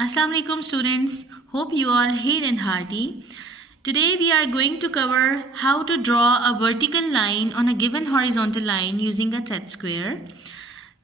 Assalamu alaikum students, hope you are here and hearty. Today we are going to cover how to draw a vertical line on a given horizontal line using a set square.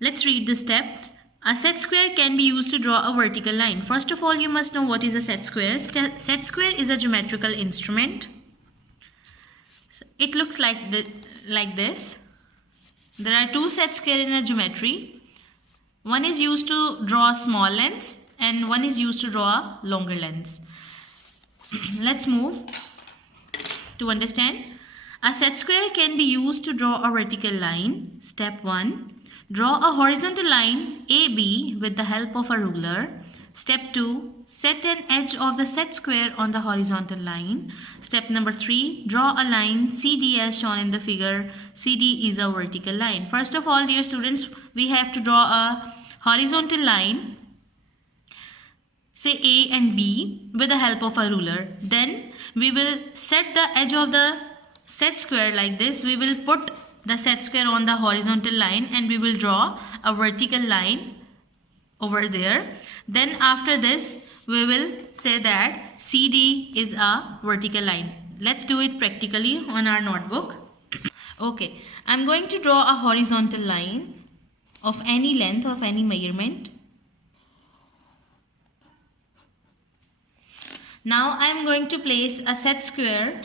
Let's read the steps. A set square can be used to draw a vertical line. First of all, you must know what is a set square. Set square is a geometrical instrument. It looks like this. There are two set squares in a geometry. One is used to draw small lengths and one is used to draw longer lengths. Let's move to understand. A set square can be used to draw a vertical line. Step 1. Draw a horizontal line AB with the help of a ruler. Step 2. Set an edge of the set square on the horizontal line. Step number 3. Draw a line CD as shown in the figure. CD is a vertical line. First of all, dear students, we have to draw a horizontal line, say A and B, with the help of a ruler. Then we will set the edge of the set square like this. We will put the set square on the horizontal line and we will draw a vertical line over there. Then after this we will say that CD is a vertical line. Let's do it practically on our notebook. Okay, I'm going to draw a horizontal line of any length, of any measurement. Now I am going to place a set square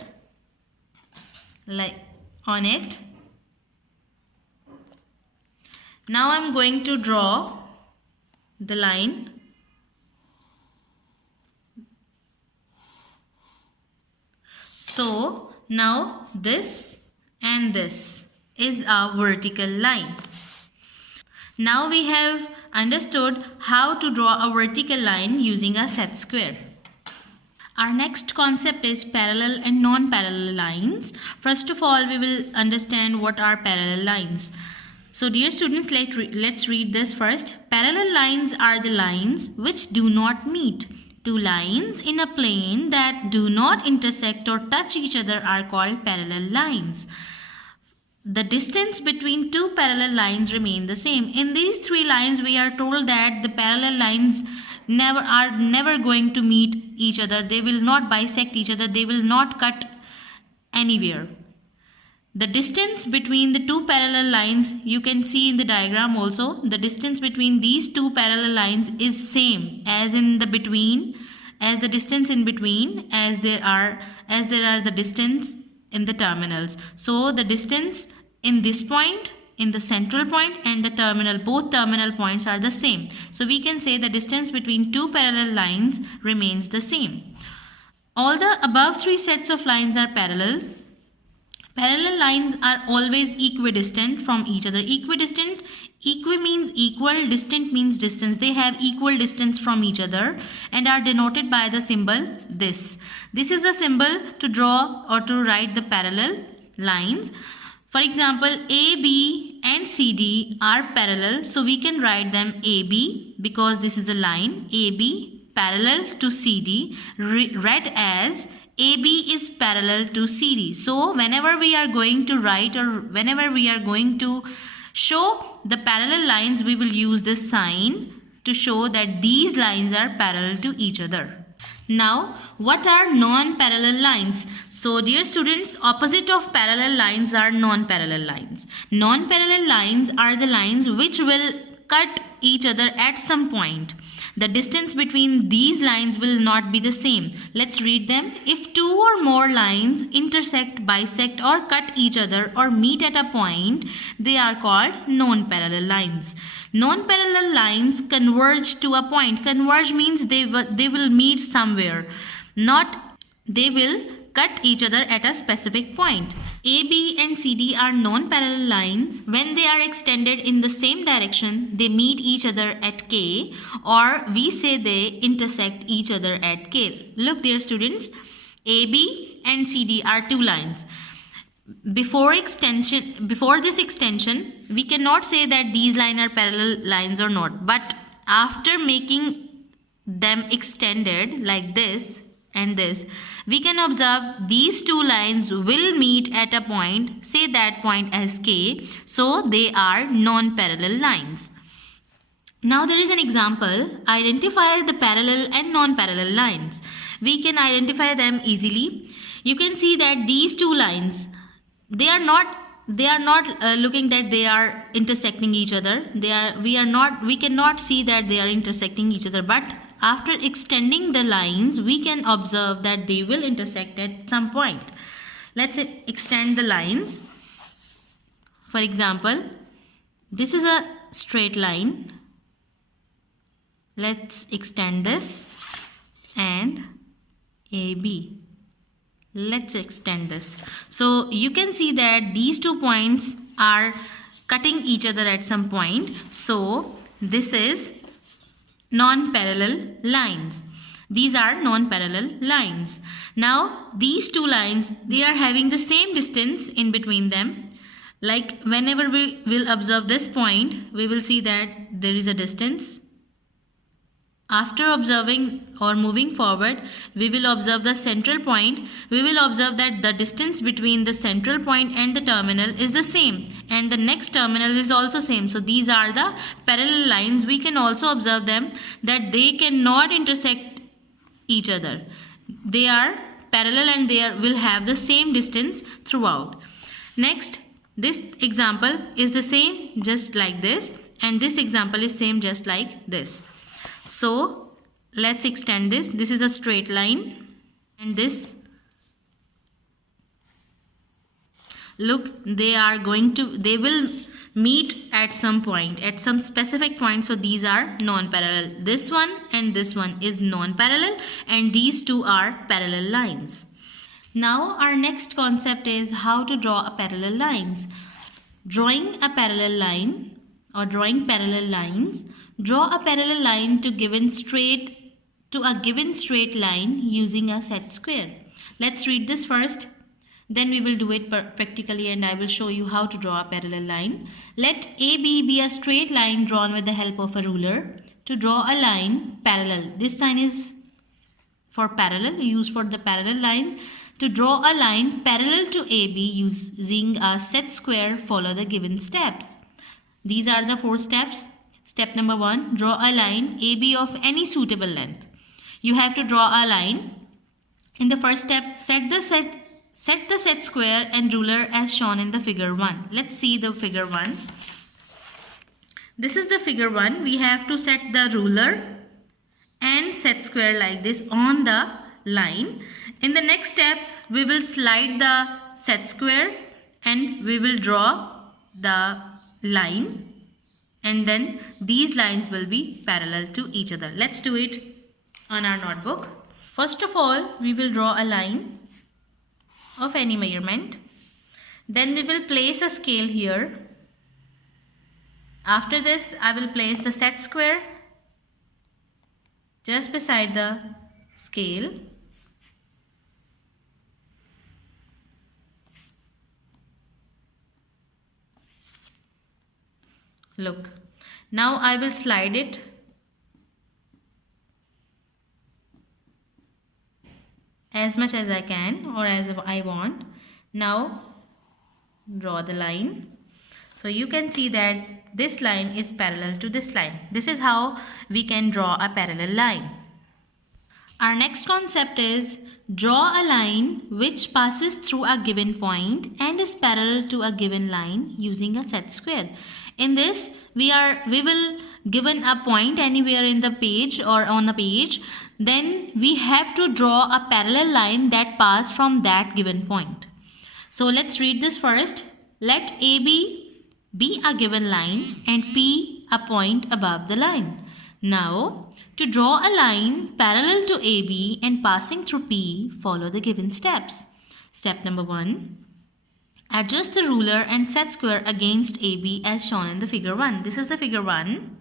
on it. Now I am going to draw the line. So now this and this is a vertical line. Now we have understood how to draw a vertical line using a set square. Our next concept is parallel and non-parallel lines. First of all, we will understand what are parallel lines. So dear students, let's read this first. Parallel lines are the lines which do not meet. Two lines in a plane that do not intersect or touch each other are called parallel lines. The distance between two parallel lines remain the same. In these three lines, we are told that the parallel lines are never going to meet each other. They will not bisect each other. They will not cut anywhere. The distance between the two parallel lines, you can see in the diagram also, the distance between these two parallel lines is same as in the between, as the distance in between, as there are the distance in the terminals. So the distance in this point, in the central point and the terminal, both terminal points are the same. So we can say the distance between two parallel lines remains the same. All the above three sets of lines are parallel. Parallel lines are always equidistant from each other. Equidistant, means equal, distant means distance. They have equal distance from each other and are denoted by the symbol this. This is a symbol to draw or to write the parallel lines. For example, AB and CD are parallel, so we can write them AB because this is a line. AB parallel to CD, read as AB is parallel to CD. So whenever we are going to write or whenever we are going to show the parallel lines, we will use this sign to show that these lines are parallel to each other. Now, what are non-parallel lines? So, dear students, opposite of parallel lines are non-parallel lines. Non-parallel lines are the lines which will cut each other at some point. The distance between these lines will not be the same. Let's read them. If two or more lines intersect, bisect or cut each other or meet at a point, they are called non-parallel lines. Non-parallel lines converge to a point. Converge means they will meet somewhere. Not they will cut each other at a specific point. AB and CD are non-parallel lines. When they are extended in the same direction, they meet each other at K, or we say they intersect each other at K. Look, dear students, AB and CD are two lines. Before this extension, we cannot say that these lines are parallel lines or not. But after making them extended like this and this, we can observe these two lines will meet at a point, say that point as K, so they are non-parallel lines. Now there is an example. Identify the parallel and non-parallel lines. We can identify them easily. You can see that these two lines, they are not looking that they are intersecting each other. We cannot see that they are intersecting each other, but after extending the lines we can observe that they will intersect at some point. Let's extend the lines. For example, this is a straight line. Let's extend this, and AB. Let's extend this. So you can see that these 2 points are cutting each other at some point. So this is non-parallel lines. These are non-parallel lines. Now these 2 lines, they are having the same distance in between them. Like whenever we will observe this point, we will see that there is a distance. After observing or moving forward, we will observe the central point. We will observe that the distance between the central point and the terminal is the same, and the next terminal is also same. So these are the parallel lines. We can also observe them that they cannot intersect each other. They are parallel and they will have the same distance throughout. Next, this example is the same just like this, and this example is same just like this. So let's extend this. This is a straight line, and this, look, they will meet at some point, at some specific point. So these are non-parallel. This one and this one is non-parallel, and these 2 are parallel lines. Now our next concept is how to draw a parallel lines. Drawing a parallel line or drawing parallel lines. Draw a parallel line to a given straight line using a set square. Let's read this first. Then we will do it practically, and I will show you how to draw a parallel line. Let AB be a straight line drawn with the help of a ruler. To draw a line parallel. This sign is for parallel, used for the parallel lines. To draw a line parallel to AB using a set square, follow the given steps. These are the 4 steps. Step number 1, draw a line AB of any suitable length. You have to draw a line. In the first step, set the set square and ruler as shown in the figure 1. Let's see the figure 1. This is the figure 1. We have to set the ruler and set square like this on the line. In the next step, we will slide the set square and we will draw the line. And then these lines will be parallel to each other. Let's do it on our notebook. First of all, we will draw a line of any measurement. Then we will place a scale here. After this, I will place the set square just beside the scale. Look, now I will slide it as much as I can or as I want. Now draw the line. So you can see that this line is parallel to this line. This is how we can draw a parallel line. Our next concept is draw a line which passes through a given point and is parallel to a given line using a set square. In this, we will given a point anywhere in the page or on the page. Then we have to draw a parallel line that passes from that given point. So let's read this first. Let AB be a given line and P a point above the line. Now, to draw a line parallel to AB and passing through P, follow the given steps. Step number 1. Adjust the ruler and set square against AB as shown in the figure 1. This is the figure 1.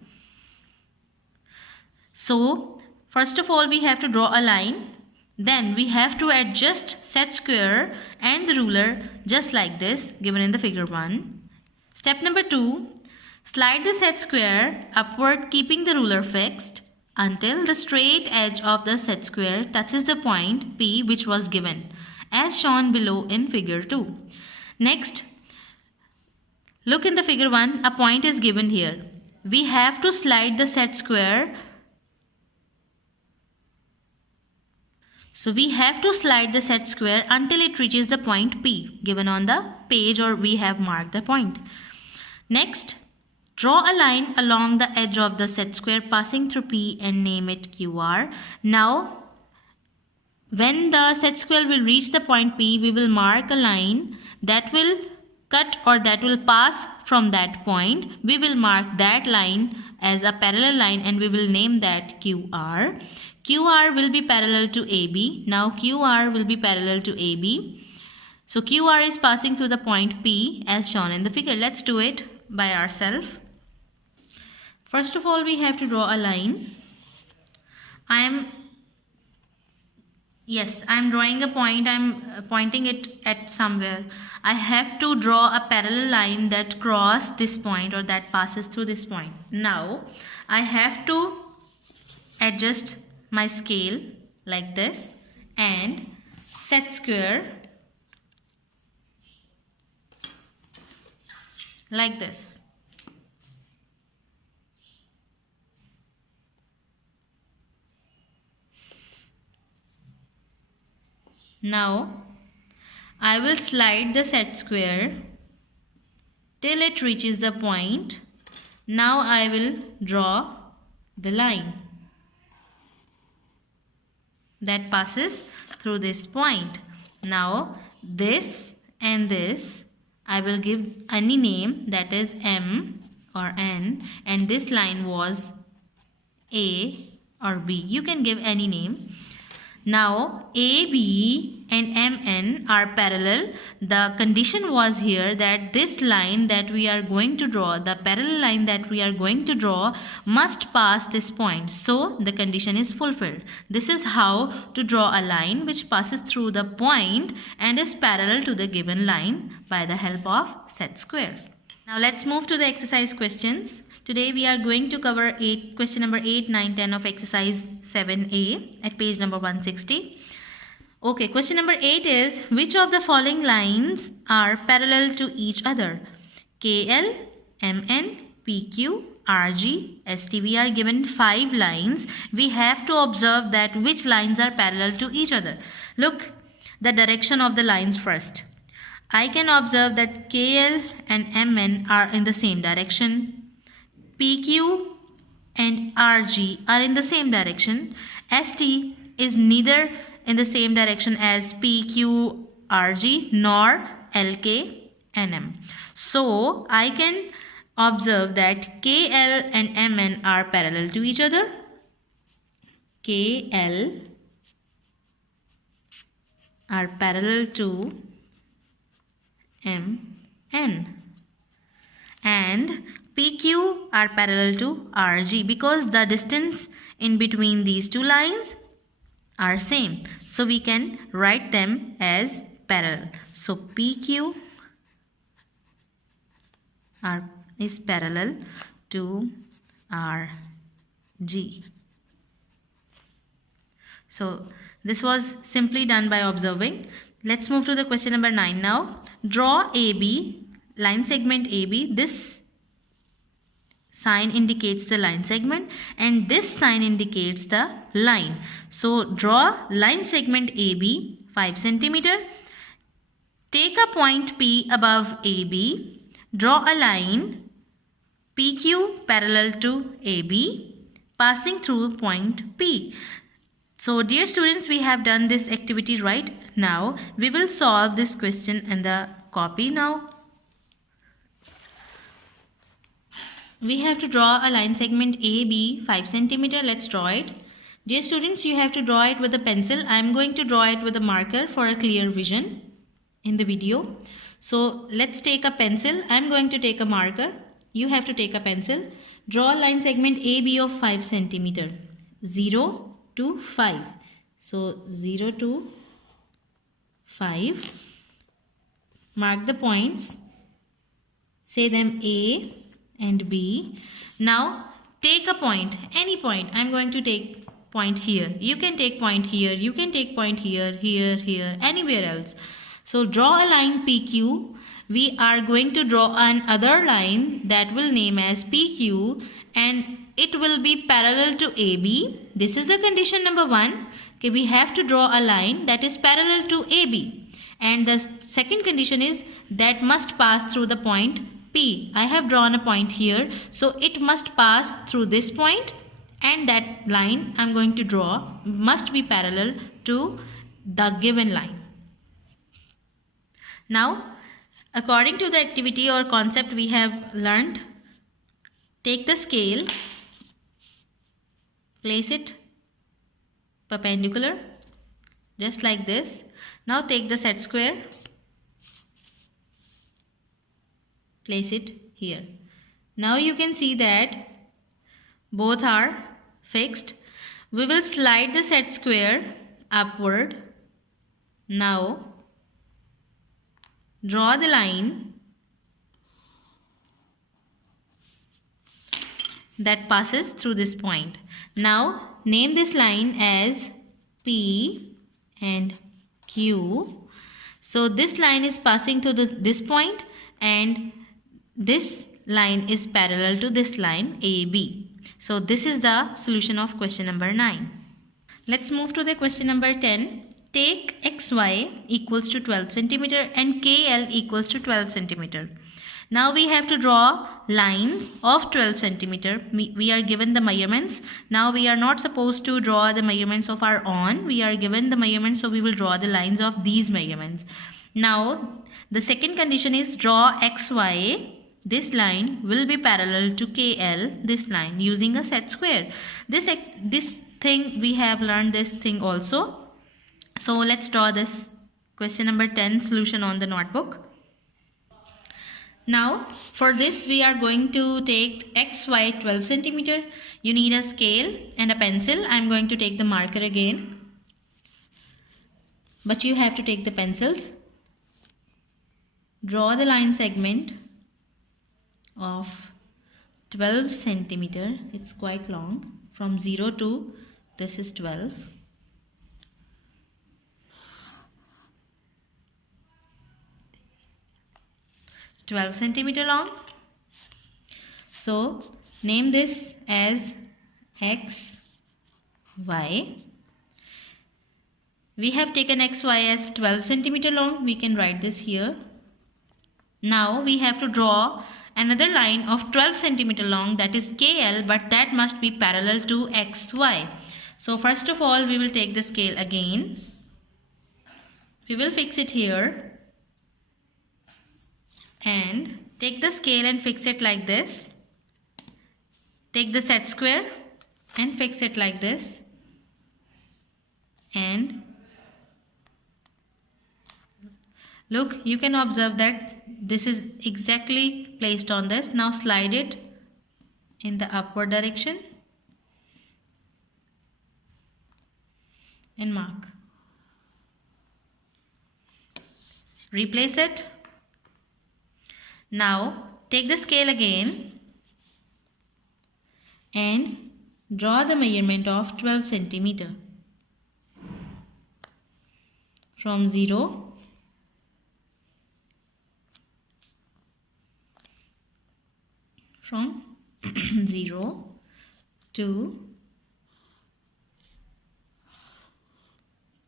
So, first of all, we have to draw a line. Then we have to adjust set square and the ruler just like this given in the figure 1. Step number 2. Slide the set square upward keeping the ruler fixed until the straight edge of the set square touches the point P which was given as shown below in figure 2. Next, look in the figure 1, a point is given here. we have to slide the set square. So we have to slide the set square until it reaches the point P given on the page, or we have marked the point. Next, draw a line along the edge of the set square passing through P and name it QR. Now, when the set square will reach the point P, we will mark a line that will cut or that will pass from that point. We will mark that line as a parallel line and we will name that QR. QR will be parallel to AB. Now QR will be parallel to AB. So QR is passing through the point P as shown in the figure. Let's do it by ourselves. First of all, we have to draw a line. I am drawing a point. I'm pointing it at somewhere. I have to draw a parallel line that crosses this point or that passes through this point. Now I have to adjust my scale like this and set square like this. Now I will slide the set square till it reaches the point. Now I will draw the line that passes through this point. Now this and this I will give any name, that is M or N, and this line was A or B. You can give any name. Now AB and MN are parallel. The condition was here that this line that we are going to draw, the parallel line that we are going to draw, must pass this point. So the condition is fulfilled. This is how to draw a line which passes through the point and is parallel to the given line by the help of set square. Now let's move to the exercise questions. Today we are going to cover question number 8, 9, 10 of exercise 7a at page number 160. Okay, question number 8 is, which of the following lines are parallel to each other? KL, MN, PQ, RG, ST. We are given 5 lines. We have to observe that which lines are parallel to each other. Look the direction of the lines first. I can observe that KL and MN are in the same direction. PQ and RG are in the same direction. ST is neither in the same direction as PQ, RG nor LK, NM. So I can observe that KL and MN are parallel to each other. KL are parallel to MN. And PQ are parallel to RG because the distance in between these two lines are same. So we can write them as parallel. So PQ is parallel to RG. So this was simply done by observing. Let's move to the question number 9 now. Draw AB, line segment AB. This sign indicates the line segment and this sign indicates the line. So draw line segment AB 5 cm. Take a point P above AB. Draw a line PQ parallel to AB passing through point P. So dear students, we have done this activity right now. We will solve this question in the copy now. We have to draw a line segment AB 5 cm. Let's draw it. Dear students, you have to draw it with a pencil. I am going to draw it with a marker for a clear vision in the video. So let's take a pencil. I am going to take a marker. You have to take a pencil. Draw line segment AB of 5 cm. 0 to 5. So 0 to 5. Mark the points. Say them A and B. Now take a point, any point. I'm going to take point here. You can take point here. You can take point here, here, here, anywhere else. So draw a line PQ we are going to draw another line that will name as PQ, and it will be parallel to AB. This is the condition number 1. Okay, we have to draw a line that is parallel to AB. And the second condition is that must pass through the point P. I have drawn a point here, so it must pass through this point, and that line I'm going to draw must be parallel to the given line. Now, according to the activity or concept we have learned, take the scale, place it perpendicular, just like this. Now take the set square, place it here. Now you can see that both are fixed. We will slide the set square upward. Now draw the line that passes through this point. Now name this line as P and Q. So this line is passing to this point, and this line is parallel to this line AB. So this is the solution of question number 9. Let's move to the question number 10. Take XY equals to 12 cm and KL equals to 12 cm. Now we have to draw lines of 12 cm. We are given the measurements. Now we are not supposed to draw the measurements of our own. We are given the measurements, so we will draw the lines of these measurements. Now the second condition is draw XY. This line will be parallel to KL, this line, using a set square. This thing we have learned this thing also. So let's draw this question number 10 solution on the notebook. Now for this we are going to take XY 12 cm. You need a scale and a pencil. I am going to take the marker again, but you have to take the pencils. Draw the line segment of 12 cm. It's quite long. From 0 to this is 12. cm long. So name this as X, Y. We have taken XY as 12 cm long. We can write this here. Now we have to draw another line of 12 cm long, that is KL, but that must be parallel to XY. So first of all we will take the scale again. We will fix it here. And take the scale and fix it like this. Take the set square and fix it like this. And look, you can observe that this is exactly placed on this. Now slide it in the upward direction and mark. Replace it. Now take the scale again and draw the measurement of 12 cm. From 0 to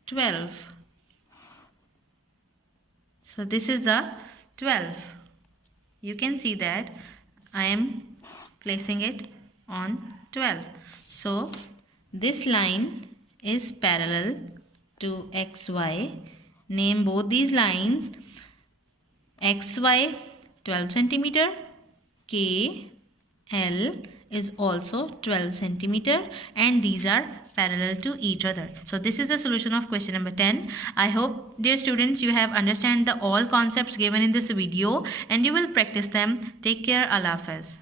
12. So this is the 12. You can see that I am placing it on 12. So this line is parallel to XY. Name both these lines XY 12 cm, KL is also 12 cm, and these are parallel to each other. So this is the solution of question number 10. I hope, dear students, you have understand the all concepts given in this video and you will practice them. Take care. Allah Hafiz.